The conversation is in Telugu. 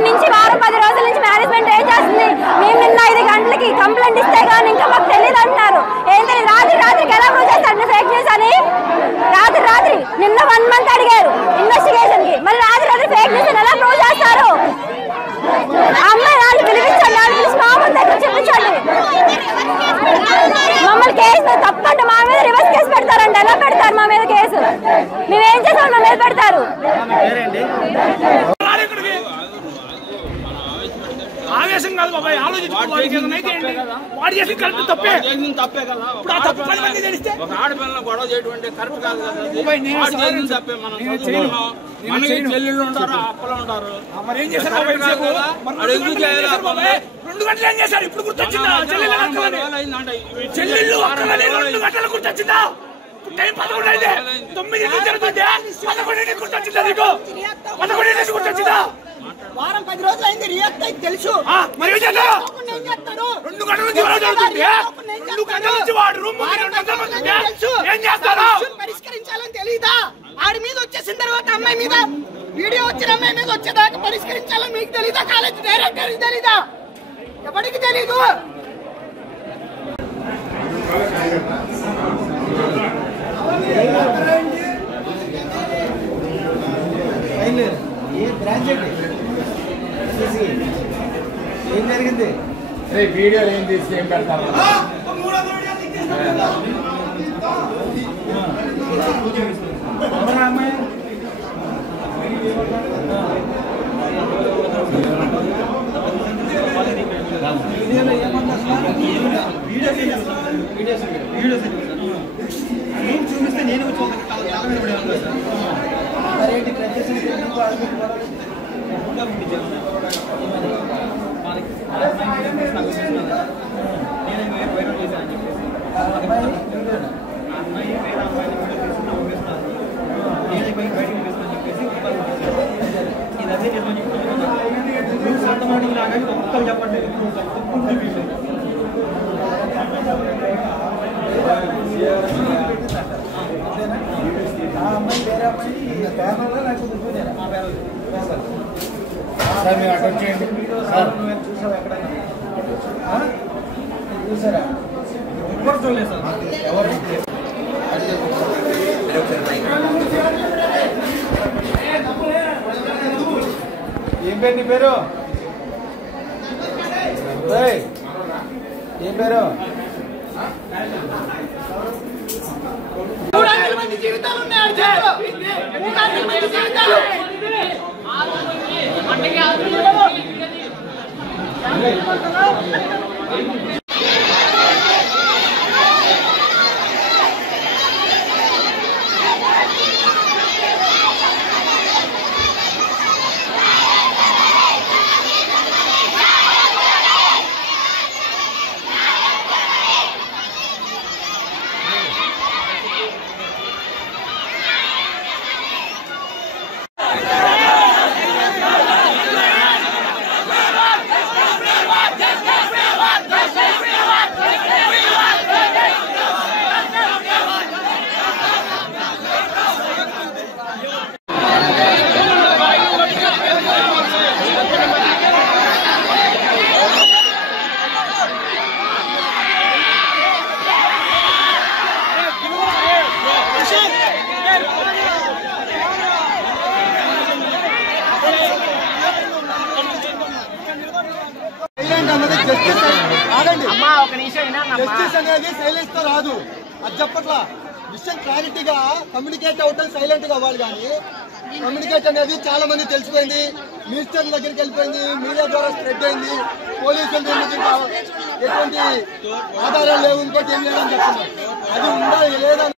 పొద్దున్న నుంచి వారం 10 రోజుల నుంచి మేనేజ్మెంట్ ఏం చేస్తుంది? మేము నిన్న 5 గంటలకి కంప్లైంట్ ఇస్తే కానీ ఇంకా మాకు తెలియదు అంటున్నారు. ఏంటి రాత్రికి ఎలా ప్రూవ్ చేస్తారు ఫేక్ న్యూస్ అని? రాత్రి నిన్న 1 మంత్ అడిగారు ఇన్వెస్టిగేషన్ కి, మరి రాత్రి ఫేక్ న్యూస్ ఎలా ప్రూవ్ చేస్తారు? అమ్మాయి వాళ్ళు పిలిపించండి, వాళ్ళు పిలిచి మా ముందు దగ్గర చూపించండి. మమ్మల్ని కేసు తప్పంటే మా మీద రివర్స్ కేసు పెడతారండి. ఎలా పెడతారు మా మీద కేసు? మేమేం చేసాం మా మీద పెడతారు? ఆవేశం కాదు బాబాయ్, ఆలోచించి కరెక్ట్ తప్పే కదా. ఇప్పుడు ఆ తప్పు 10 మంది తెలిస్తే ఒక ఆడపిల్లని గొడవ చేయడం కరెక్ట్ కాదు కదా. తప్పే మనకి చెల్లెళ్ళు ఉంటారు, అప్పలు ఉంటారు. మరి ఏం చేశారు? 2 గంటలు ఏం చేశారు? ఇప్పుడు గుర్తొచ్చిందా? చెల్లెళ్ళు 2 గంటలు గుర్తొచ్చిందా? టైం 11 అయితే 9 జరుగుతుంది. 11 గుర్తొచ్చిందా నీకు? 11 గుర్తొచ్చిందా? వారం 10 రోజులు అయింది, రియాక్ట్ అయితే తెలుసు. మరి ఏం చేస్తారు? 2 గంటల నుంచి జరుగుతుంది. 2 గంటల నుంచి వాడు రూమ్ ఏం చేస్తారు? పరిష్కరించాలని తెలీదా? ఆడి మీద వచ్చేసిన తర్వాత అమ్మాయి మీద వీడియో వచ్చిన అమ్మాయి మీద వచ్చేదాకా పరిష్కరించాలని మీకు తెలీదా? కాలేజ్ డైరెక్టర్ తెలీదా? ఎవరికి తెలీదు? ఏం జరిగింది? వీడియోలు ఏం తీసి ఏం పెడతారు? అమ్మాయి వీడియోలో ఏమన్నా చూపిస్తే నేను మరేంటి ప్రత్యేక వైరల్ చేశానని చెప్పేసి అమ్మాయి వేరే అమ్మాయిని కూడా తీసుకుని పంపిస్తాను, నేనే పోయి బయటకు తీసుకొని చెప్పేసి ఇది అదే చెప్పని చెప్తున్నాను. సొంతమాటలు లాగా ఒక్కరు చెప్పండి, ఆ అమ్మాయి వేరే అమ్మాయి పేపర్లో నాకు సార్ మీరు అటెండ్ చేయండి సార్. చూసారా ఎక్కడైనా? చూసారా? ఎవ్వరు చూడలేదు సార్. ఎవరు ఏం పేరు? నీ పేరు ఏం పేరు? 300 మంది జీవితాలు ఉన్నాయి. 300 మంది జీవితాలు జస్టిస్ అనేది సైలెన్స్ తో రాదు. అది చెప్పట్లా. విషయం క్లారిటీగా కమ్యూనికేట్ అవటం సైలెంట్ గా అవ్వాలి. కానీ కమ్యూనికేట్ అనేది చాలా మంది తెలిసిపోయింది, మినిస్టర్ దగ్గరికి వెళ్ళిపోయింది, మీడియా ద్వారా స్ప్రెడ్ అయింది. పోలీసులు ఎటువంటి ఆధారాలు లేవు, ఇంకోటి ఏం లేదని చెప్తున్నారు. అది ఉందా లేదా?